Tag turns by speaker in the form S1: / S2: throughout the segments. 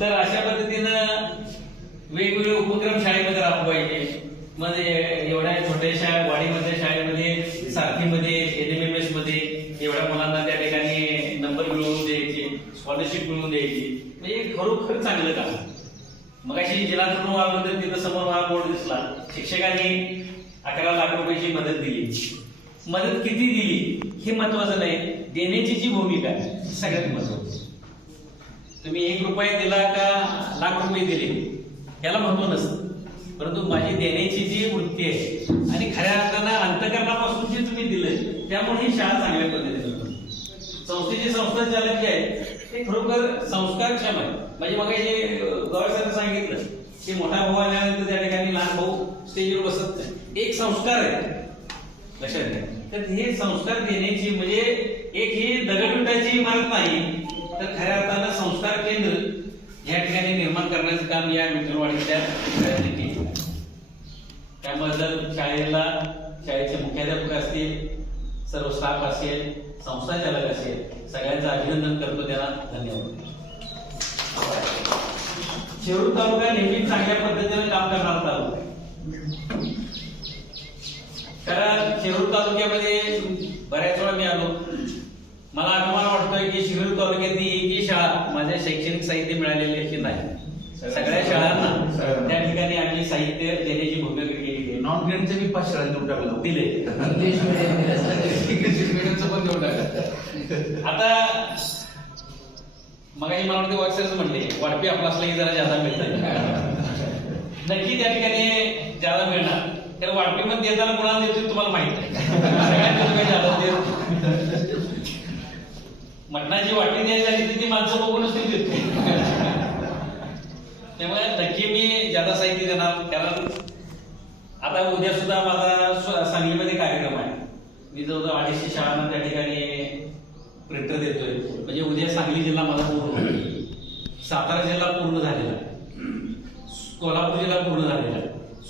S1: तर अशा पद्धतीनं वेगवेगळे उपक्रम शाळेमध्ये राबवायचे म्हणजे एवढ्या छोट्याशा वाडीमधल्या शाळेमध्ये साथीमध्ये एनएमएमएसमध्ये एवढ्या मुलांना त्या ठिकाणी नंबर मिळवून द्यायचे स्कॉलरशिप मिळवून द्यायची. म्हणजे खरोखर चांगलं काम. मग अशी जिल्हा वारबद्दल तिथं समोर हा बोर्ड दिसला. शिक्षकांनी अकरा लाख रुपयाची मदत दिली. मदत किती दिली हे महत्वाचं नाही. देण्याची जी भूमिका सगळ्यात महत्वाची. तुम्ही एक रुपये दिला का लाख रुपये दिले? याला महत्त्व नसतं. परंतु माझी देण्याची जी वृत्ती आहे आणि खऱ्या अर्थानं अंतकरणापासून जे तुम्ही दिलं त्यामुळे ही शाळा चांगल्या पद्धतीने होते. संस्थेचे संस्था चालक जे आहे ते खरोखर संस्कारक्षम आहे. म्हणजे मग जे गौरव सांगितलं की मोठा भाऊ आल्यानंतर त्या ठिकाणी लहान भाऊ स्टेजवर बसत नाही. एक संस्कार आहे. लक्षात घ्या. तर हे संस्कार देण्याची म्हणजे एक ही दगडविटाची इमारत नाही तर खऱ्या अर्थानं संस्कार केंद्र या ठिकाणी निर्माण करण्याचं काम या विठ्ठलवाडीच्या शाळेने केलं त्यामुळे त्याबद्दल शाळेला शाळेचे मुख्याध्यापक असतील सर्व स्टाफ असेल संस्था चालक असेल सगळ्यांचं अभिनंदन करतो त्यांना धन्यवाद शिरूर तालुका नेहमी चांगल्या पद्धतीने काम करणार तालुका आहे. कारण शिरूर तालुक्यामध्ये बऱ्याच वेळा मी आलो मला अभिमान वाटतोय की शिरूर तालुक्यातली एकही शाळा माझ्या शैक्षणिक साहित्य मिळालेली अशी नाही? सगळ्या शाळांना त्या ठिकाणी आम्ही साहित्य देण्याची भूमिका आहे.
S2: नॉन ग्रेडचे बी पाच शाळा देऊन टाकलं
S1: दिले.
S3: इंग्लिश मीडियम
S2: इंग्लिश मिडियमचं पण देऊन टाकलं.
S1: आता मगाशी मला वाटतं वॉट्सअप म्हणले वाटपी आपला असला की जरा जादा मिळतं. नक्की त्या ठिकाणी जादा मिळणार. तर वाटपी मध्ये देताना कोणाला देतो तुम्हाला माहीत आहे सगळ्यांना तुम्ही जादा देत मटणाची वाटी द्यायला झाली ती माणसं बघूनच ती देतो त्यामुळे नक्की मी ज्याला साहित्य देणार कारण आता उद्या सुद्धा माझा सांगलीमध्ये कार्यक्रम आहे. मी जवळजवळ अडीचशे शाळांना त्या ठिकाणी प्रिंटर देतोय. म्हणजे उद्या सांगली जिल्हा माझा पूर्ण सातारा जिल्हा पूर्ण झालेला कोल्हापूर जिल्हा पूर्ण झालेला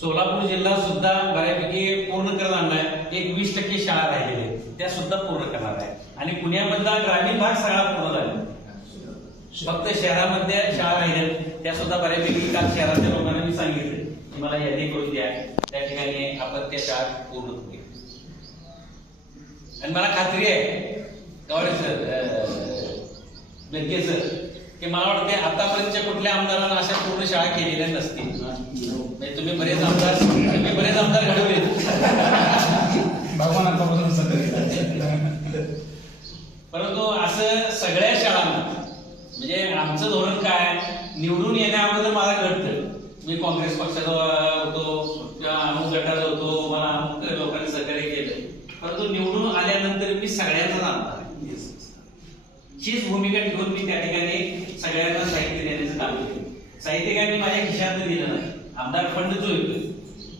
S1: सोलापूर जिल्हा सुद्धा बऱ्यापैकी पूर्ण करणार आणलाय. एक वीस टक्के शाळा राहिलेल्या आहेत त्या सुद्धा पूर्ण करणार आहे. आणि पुण्यामधला ग्रामीण भाग सगळा पूर्ण झाला. फक्त शहरामध्ये शाळा राहिल्या त्या सुद्धा बऱ्यापैकी काल शहरातल्या लोकांना मी सांगितलं. की मला यादी करून द्या. त्या ठिकाणी आपण त्या शाळा पूर्ण होते आणि मला खात्री आहे गवाडे सर लंके सर की मला वाटते आतापर्यंतच्या कुठल्या आमदारांना अशा पूर्ण शाळा केलेल्या नसतील. म्हणजे तुम्ही बरेच आमदार तुम्ही बरेच आमदार घडवले
S2: भगवानाचा
S1: परंतु असं सगळ्या शाळांना म्हणजे आमचं धोरण काय? निवडून येण्या अगोदर मला कळतं. मी काँग्रेस पक्षाचा होतो किंवा अमुक गटाचा होतो मला अमुक लोकांनी सहकार्य केलं. परंतु निवडून आल्यानंतर मी सगळ्यांचा आमदार. हीच भूमिका ठेवून मी त्या ठिकाणी सगळ्यांना साहित्य देण्याचं काम केलं. साहित्य काय मी माझ्या खिशात दिलं नाही. आमदार फंड जो येतो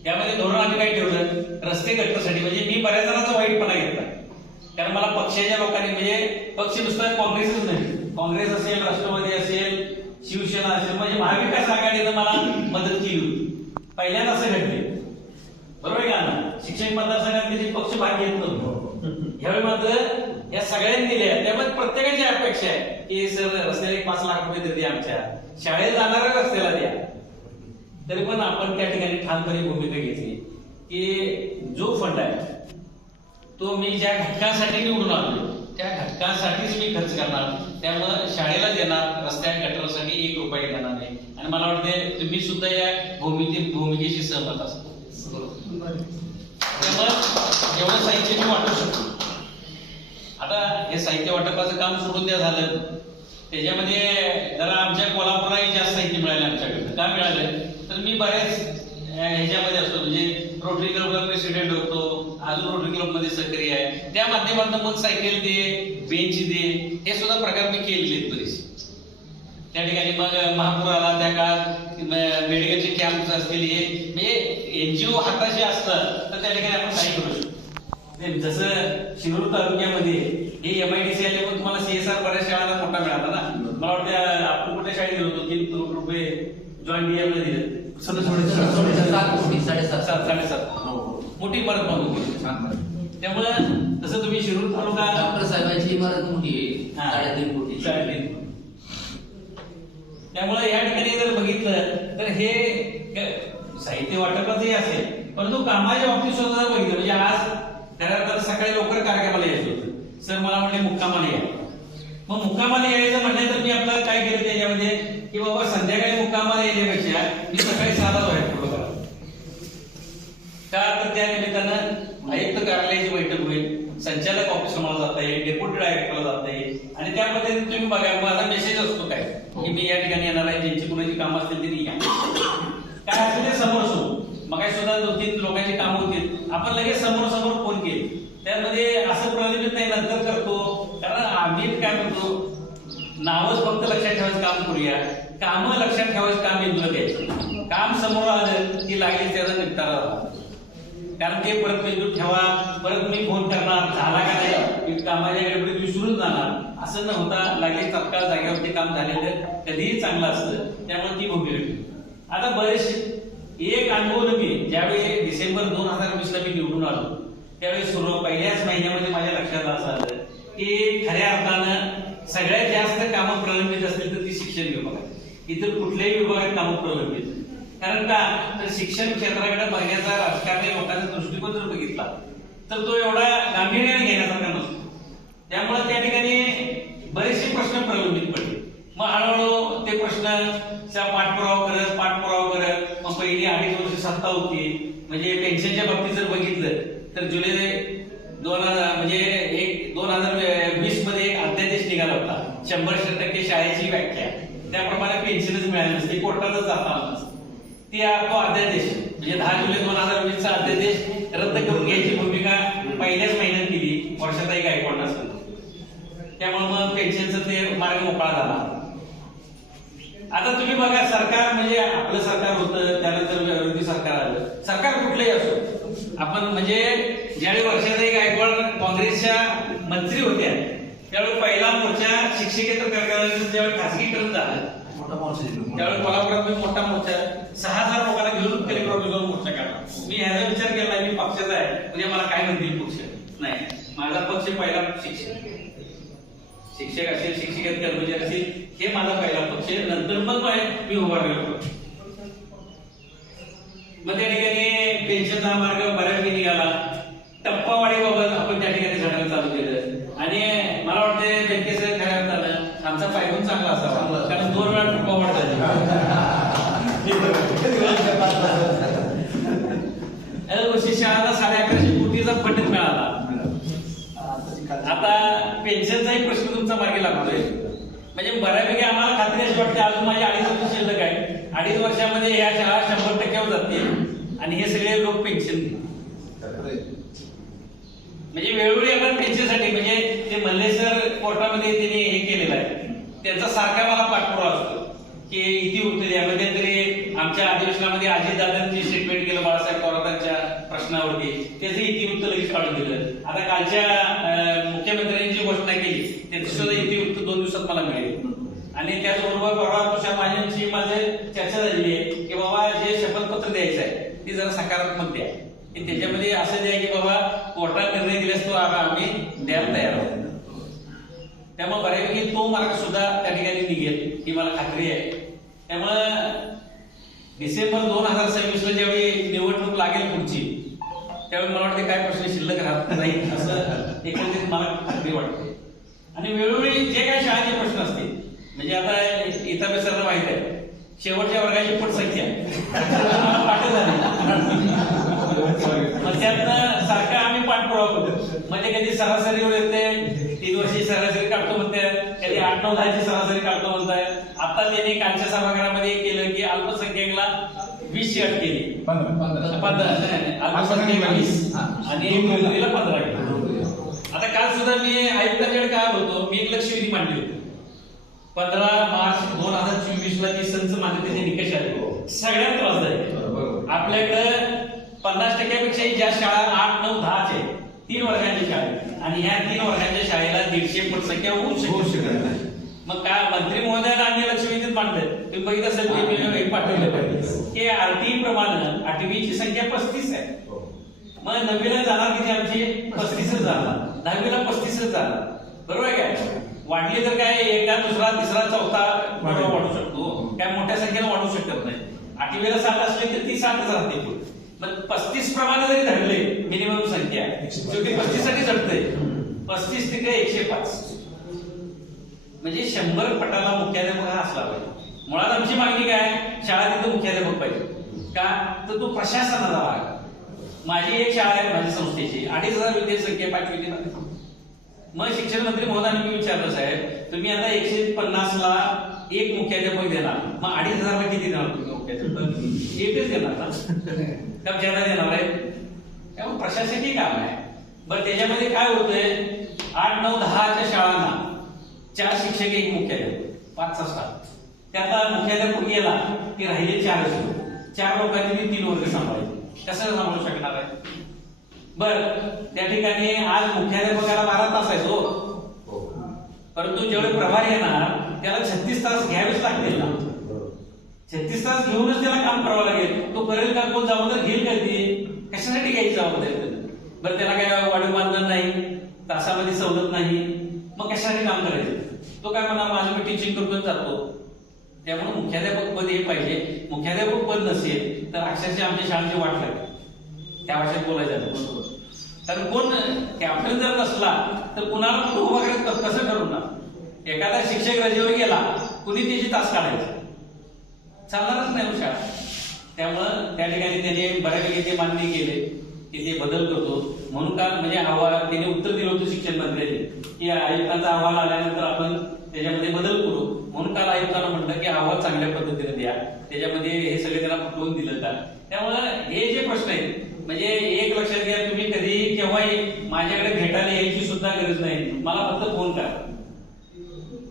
S1: त्यामध्ये धोरण आम्ही काय ठेवलं? रस्ते गटरसाठी म्हणजे मी बऱ्याच जणांचा वाईटपणा घेतला. कारण मला पक्षाच्या लोकांनी म्हणजे पक्ष नुसता काँग्रेसच नाही. काँग्रेस असेल राष्ट्रवादी असेल शिवसेना असेल म्हणजे महाविकास आघाडीनं मला मदत केली होती. पहिल्यांदा असं घडले बरोबर आहे का ना? शिक्षण मतदारसंघात कधी पक्ष भाग घेत नव्हतो. ह्यावेळी मात्र या सगळ्यांनी दिल्या. त्यामुळे प्रत्येकाची अपेक्षा आहे की सर रस्त्याला एक पाच लाख रुपये द्या आमच्या. शाळेत जाणाऱ्या रस्त्याला द्या. तरी पण आपण त्या ठिकाणी ठामपणे भूमिका घेतली. की जो फंड आहे तो मी ज्या घटकांसाठी निवडून आलो त्या घटकांसाठीच मी खर्च करणार. त्यामुळे शाळेला देणार रस्त्या गटरासाठी एक रुपया देणार नाही. आणि मला वाटते तुम्ही सुद्धा या भूमिके भूमिकेशी सहमत असतो त्यामुळे एवढं साहित्य मी वाटू शकतो. आता हे साहित्य वाटपाचं काम सोडून द्या झालं. त्याच्यामध्ये जरा आमच्या कोल्हापूरलाही जास्त साहित्य मिळालं आमच्याकडे का मिळालं? तर मी बऱ्याच ह्याच्यामध्ये असतो. म्हणजे रोटरी क्लबला प्रेसिडेंट होतो. अजून रोटरी क्लबमध्ये सक्रिय आहे त्या माध्यमातून मग सायकल दे बेंच दे हे सुद्धा प्रकार मी केलेले आहेत बरेचसे. त्या ठिकाणी मग महापूर आला त्या काळात मेडिकलचे कॅम्प असतील हे म्हणजे एनजीओ हाताशी असतात तर त्या ठिकाणी आपण काही करू शकतो. ते जसं शिरूर तालुक्यामध्ये हे एम आय डी सी आले पण तुम्हाला सीएसआर बऱ्याच शाळांना मोठा मिळाला ना. मला वाटतं आपण कुठल्या शाळेत गेलो होतो तीन करोड रुपये जॉईंटमध्ये. दिले
S3: साडेसात.
S1: सात साडेसात. मोठी इमारत बांधून गेली त्यामुळं तसं तुम्ही शिरूर तालुका
S3: डॉक्टर साहेबांची इमारत मोठी आहे. साडेतीन कोटी.
S1: साडेतीन त्यामुळे या ठिकाणी जर बघितलं तर हे साहित्य वाटपाचंही असेल परंतु कामाच्या बाबतीत सुद्धा जर बघितलं म्हणजे आज खरं तर सकाळी लवकर कार्यक्रमाला यायचं होतं. सर मला म्हटले मुक्कामाला या. मग मुक्कामाला यायचं म्हटलं तर मी आपलं काय केलं त्याच्यामध्ये की बाबा संध्याकाळी मुक्कामाला येण्यापेक्षा मी सकाळी सहाला बाहेर पडलो करा का तर त्या निमित्तानं आयुक्त कार्यालयाची बैठक होईल संचालक ऑफिसला मला जाता येईल डेप्युटी डायरेक्टरला जाता. येईल आणि त्या पद्धतीने तुम्ही बघा माझा मेसेज असतो काय? की मी या ठिकाणी येणार आहे ज्यांची कुणाची कामं असतील ती या काय असू ते समोर समोर मग सुद्धा दोन तीन लोकांची कामं होतील. आपण लगेच समोर समोर फोन केले. त्यामध्ये असं प्रलंबित नाही नंतर करतो. कारण आम्ही काय म्हणतो नावच फक्त लक्षात ठेवायचं काम करूया. काम लक्षात ठेवायचं काम इंदूला द्यायचं काम समोर आलं की लागेल त्याचा निपटारा कारण ते परत मेजूर ठेवा परत मी फोन करणार. झाला का नाही? मी कामाच्या गडबडीत विसरून जाणार. असं न होता लगेच तत्काळ जागेवरती काम झालेलं कधीही चांगलं असतं. त्यामुळे ती भूमिका घेतली. आता बरेचसे एक अनुभव मी ज्यावेळी डिसेंबर दोन हजार वीस ला मी निवडून आलो त्यावेळी सुरू पहिल्याच महिन्यामध्ये माझ्या लक्षात असं आलं की खऱ्या अर्थानं सगळ्यात जास्त कामं प्रलंबित असतील तर ती शिक्षण विभागात इतर कुठल्याही विभागात कामं प्रलंबित कारण का? तर शिक्षण क्षेत्राकडे बघण्याचा राजकारणी लोकांचा दृष्टिकोन जर बघितला तर तो एवढा गांभीर्याने घेण्यासारखा नसतो. त्यामुळे त्या ठिकाणी बरेचसे प्रश्न प्रलंबित पडले. मग हळूहळू ते प्रश्नचा पाठपुरावा करत पाठपुरावा करत. मग पहिली अडीच वर्ष सत्ता होती. म्हणजे पेन्शनच्या बाबतीत जर बघितलं तर जुलै दोन हजार म्हणजे एक दोन हजार वीसमध्ये एक अध्यादेश निघाला होता. शंभर टक्के शाळेची व्याख्या. त्याप्रमाणे पेन्शनच मिळाली नसते कोर्टातच जाता आलं ती तो अध्यादेश म्हणजे दहा जुलै दोन हजार वीस चा अध्यादेश रद्द करून घ्यायची भूमिका पहिल्याच महिन्यात केली. वर्षातही गायकवाड नसतं त्यामुळे मग पेन्शनचं ते मार्ग मोकळा झाला. आता तुम्ही बघा सरकार म्हणजे आपलं सरकार होतं त्यानंतर विरोधी सरकार आलं. सरकार कुठलंही असो आपण म्हणजे ज्यावेळी वर्षाताई गायकवाड काँग्रेसच्या मंत्री होत्या त्यावेळी पहिला मोर्चा शिक्षकेतर कर्मचाऱ्यांचं ज्यावेळी खासगीकरण झालं. त्यावेळी कोल्हापुरात मोठा मोर्चा. सहा हजार लोकांना घेऊन कलेक्टर ऑफिसवर मोर्चा काढला. मी ह्याचा विचार केला मी पक्षाचा आहे. म्हणजे मला काय म्हणतील पक्ष? नाही. माझा पक्ष पहिला शिक्षक. शिक्षक असेल शिक्षक कर्मचारी असेल हे माझा पहिला पक्ष आहे. नंतर मग मा- उभारलेलो मग त्या ठिकाणी पेन्शनचा मार्ग बऱ्यापैकी निघाला. टप्पावाढीबाबत आपण त्या ठिकाणी झाडायला चालू केलं. आणि मला वाटतं बँकेचं खऱ्या आमचा पायगुण चांगला असावा. कारण दोन वेळा टप्पा वाढ झाली या वर्षी शाळेला साडे अकराशे कोटीचा फंड मिळाला. आता पेन्शनचाही प्रश्न तुमचा मार्गी लागतोय. म्हणजे बऱ्यापैकी आम्हाला खात्री अशी वाटते अजून माझी अडीच वर्ष शिल्लक आहे. अडीच वर्षामध्ये ह्या शाळा शंभर टक्क्यावर जातील आणि हे सगळे लोक पेन्शन म्हणजे वेळोवेळी आपण पेन्शनसाठी म्हणजे ते मल्लेश्वर कोर्टामध्ये त्यांनी हे केलेलं आहे. त्यांचा सारखा मला पाठपुरावा असतो. की इतिवृत्त द्या तरी आमच्या अधिवेशनामध्ये अजितदादांनी स्टेटमेंट केलं बाळासाहेब थोरातांच्या प्रश्नावरती. त्याचं इतिवृत्त लगेच काढून दिलं. आता कालच्या मुख्यमंत्र्यांनी जी घोषणा केली त्याचं सुद्धा इतिवृत्त दोन दिवसात मला मिळेल. आणि त्याचबरोबर परवा तुषार माझ्यांची माझे चर्चा झालेली आहे की बाबा जे शपथपत्र द्यायचं आहे ते जरा सकारात्मक द्या. की त्याच्यामध्ये असं द्या की बाबा कोर्टात निर्णय दिल्यास तो आम्ही द्यायला तयार आहोत. त्यामुळे बऱ्यापैकी तो मार्ग सुद्धा त्या ठिकाणी निघेल ही मला खात्री आहे. त्यामुळं डिसेंबर दोन हजार सव्वीस ला ज्यावेळी निवडणूक लागेल पुढची त्यावेळी मला वाटते काय प्रश्न शिल्लक राहत नाही असं एकंदरीत मला खात्री वाटते आणि वेळोवेळी जे काही शाळेचे प्रश्न असतील म्हणजे आता इतर सरांना माहीत आहे शेवटच्या वर्गाची पटसंख्या आम्हाला पाठ झाली मग त्यातनं सारखं आम्ही पाठपुरावा करतो म्हणजे कधी सरासरीवर येते तीन वर्षी सरासरी काढतो म्हणते आठ नऊ दहाची सरासरी काढतो म्हणताय आता त्यांनी कालच्या सभागृहामध्ये केलं की अल्पसंख्याकला वीस ची अट केली.
S2: पंधरा.
S1: अल्पसंख्याक वीस. आणि पंधरा आता काल सुद्धा मी आयुक्तांकडे काय होतो मी एक लक्षवेधी मांडली होती. पंधरा मार्च दोन हजार चोवीस ला जी संच मान्यतेचे निकष आले सगळ्यात त्रासदायक. आपल्याकडं पन्नास टक्क्यापेक्षाही जास्त शाळा आठ नऊ दहाचे तीन वर्गांच्या शाळा आणि ह्या तीन वर्गांच्या शाळेला दीडशे पटसंख्या होऊ
S2: होऊ
S1: शकते
S2: शकत नाही.
S1: मग काय मंत्री महोदयाला आम्ही लक्षवेधीत मांडलं तुम्ही बघितलं असेल पाठवलं की आरटी प्रमाणे आठवीची संख्या पस्तीस आहे. मग नववीला जाणार किती आमची? पस्तीसच झाला. दहावीला पस्तीसच झाला. बरोबर आहे काय वाढली तर काय एका दुसरा तिसरा चौथा वाढू शकतो. वाढू शकत नाही. आठवीला सात असले तर ती सातच राहते मग पस्तीस प्रमाणे जरी धरले मिनिमम संख्या. शेवटी पस्तीससाठी चढते पस्तीस तिकडे एकशे पाच. म्हणजे शंभर पटाला मुख्याध्यापक हा असला पाहिजे. मुळात आमची मागणी काय? शाळा तिथं मुख्याध्यापक पाहिजे. का? तर तो प्रशासनाचा भाग माझी एक शाळा आहे माझ्या संस्थेची. अडीच हजार विद्यार्थी संख्या पाचवी मग. शिक्षण मंत्री महोदयांनी मी विचारलं साहेब तुम्ही आता एकशे पन्नास ला एक मुख्याध्यापक देणार. मग अडीच हजार किती देणार तुम्ही मुख्याध्यापक? एकच देणार ना? का ज्यादा देणार आहे त्यामुळे प्रशासकीय काम आहे बरं त्याच्यामध्ये काय होतंय आठ नऊ दहाच्या शाळांना चार शिक्षक एक मुख्यालय। पाच पाचचा त्याचा त्यात मुख्याध्यापक गेला? की राहिले चार चार लोकांनी मी तीन वर्ग सांभाळले. कसं सांभाळू शकणार आहे? बर त्या ठिकाणी आज मुख्यालय बघायला बारा तास आहे तो हो. परंतु जेवढे प्रभारी येणार त्याला छत्तीस तास घ्यावेच लागतील ना. छत्तीस तास घेऊनच त्याला काम करावं लागेल. तो करेल का कोण जबाबदार त्याच्यासाठी घ्यायची जबाबदारी त्याला? बरं त्याला काय वाढीव बांधण नाही तासामध्ये सवलत नाही मग कशासाठी काम करायचं? तो काय म्हणा माझं मी टीचिंग करून जातो त्यामुळे मुख्याध्यापक पद हे पाहिजे. मुख्याध्यापक पद नसेल तर अक्षरशः आमच्या शाळेची वाट लागेल. त्या भाषेत बोलायचं तर कोण कॅप्टन जर नसला तर कुणाला कुठं उभा करायचं कसं ठरवणार एखादा शिक्षक रजेवर गेला कुणी त्याची तास काढायचं? चालणारच नाही हो शाळा. त्यामुळं त्या ठिकाणी त्याने बऱ्यापैकी ते मान्य केले की ते बदल करतो म्हणून का म्हणजे अहवाल त्याने उत्तर दिलं होतं शिक्षण मंत्र्यांनी की आयुक्तांचा अहवाल आल्यानंतर आपण त्याच्यामध्ये बदल करू. म्हणून काल आयुक्तांना म्हटलं की अहवाल चांगल्या पद्धतीने द्या. त्याच्यामध्ये हे सगळे त्यांना पटवून दिलं का? त्यामुळं हे जे प्रश्न आहेत म्हणजे एक लक्षात घ्या तुम्ही कधी केव्हाही माझ्याकडे भेटायला यायची सुद्धा गरज नाही. मला फक्त फोन करा.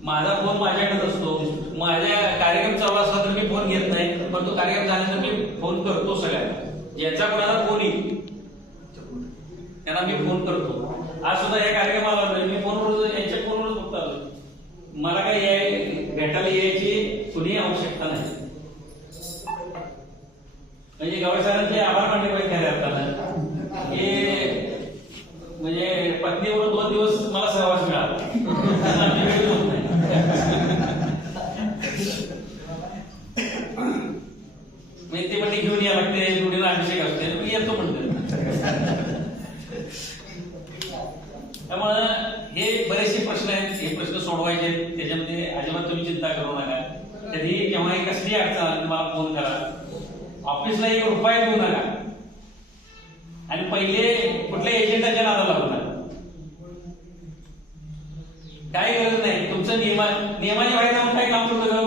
S1: माझा फोन माझ्याकडेच असतो. माझ्या कार्यक्रम चालू असला तर मी फोन घेत नाही पण तो कार्यक्रम झाल्यानंतर मी फोन करतो सगळ्यांना. ज्याचा कोणाला फोन येईल त्यांना मी फोन करतो. आज सुद्धा या कार्यक्रमाला आलोय. मी फोनवर यांच्या फोनवरच फक्त आलो मला काही याय- भेटायला यायची कुणीही आवश्यकता नाही. म्हणजे गवळसाहेबांचे आभार मानले पाहिजे खऱ्या अर्थानं. हे म्हणजे पत्नीवर दोन दिवस मला सहवास मिळाला आमची भेट होत नाही म्हणजे ते म्हणजे घेऊन या लागते जोडीला अभिषेक असते मी येतो म्हणतो त्यामुळं हे बरेचसे प्रश्न आहेत हे प्रश्न सोडवायचे आहेत. त्याच्यामध्ये अजिबात तुम्ही चिंता करू नका कधी केव्हाही कसली अडचण आली, मला फोन करा ऑफिसला एक रुपया देऊ नका आणि पहिले कुठल्या एजंटाच्या नावाला होता काही काय गरज नाही. तुमचं नियमा नियमाने बाहेर जाऊन काय काम करतो का?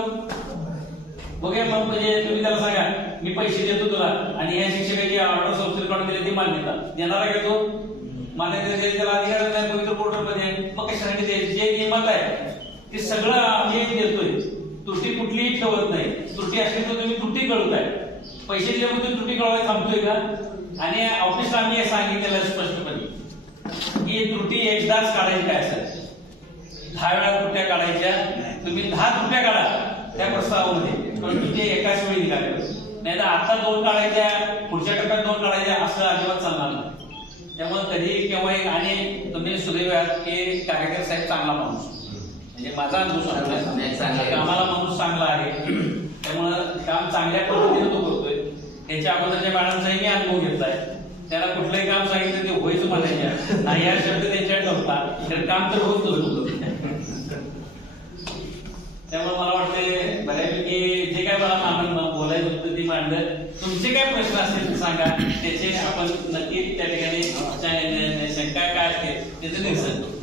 S1: बघूया मग म्हणजे तुम्ही त्याला सांगा मी पैसे देतो तुला आणि या शिक्षकाची ऑर्डर संस्थेकडून दिली ती मान्यता देणारा का तो? मान्यता दिली त्याला अधिकार नाही पवित्र पोर्टलमध्ये. मग कशासाठी द्यायची जे नियमात आहे ते सगळं आम्ही देतोय. त्रुटी कुठलीही ठेवत नाही. त्रुटी असली तर तुम्ही त्रुटी आहे पैसे तुम्ही त्रुटी कळवायला थांबतोय का? आणि ऑफिसला आम्ही सांगितलेलं स्पष्टपणे. की त्रुटी एकदाच काढायची काय असेल? दहा वेळा त्रुट्या काढायच्या. तुम्ही दहा त्रुट्या काढा. त्या प्रस्तावामध्ये. पण ते एकाच वेळी निघाले नाही तर आता दोन काढायच्या पुढच्या टप्प्यात दोन काढायच्या असं अजिबात चालणार नाही. त्यामुळे कधी केव्हाही आणि तुम्ही सुदैव आहात की कार्यकर साहेब चांगला माणूस म्हणजे माझा अनुभव
S3: चांगला आहे.
S1: कामाला माणूस चांगला आहे. त्यामुळं काम चांगल्या त्याच्या अगोदरच्या बाळांचाही मी अनुभव घेतलाय. त्याला कुठलंही काम सांगितलं ते होईच म्हणायच्या नाही हा शब्द त्यांच्यात नव्हता. तर काम तर होत होतं. त्यामुळे मला वाटते बऱ्यापैकी जे काय मला मानलं बोलायचं होतं ते मांडलं. तुमचे काय प्रश्न असतील ते सांगा. त्याचे आपण नक्की त्या ठिकाणी शंका काय असते त्याचं निरसन करू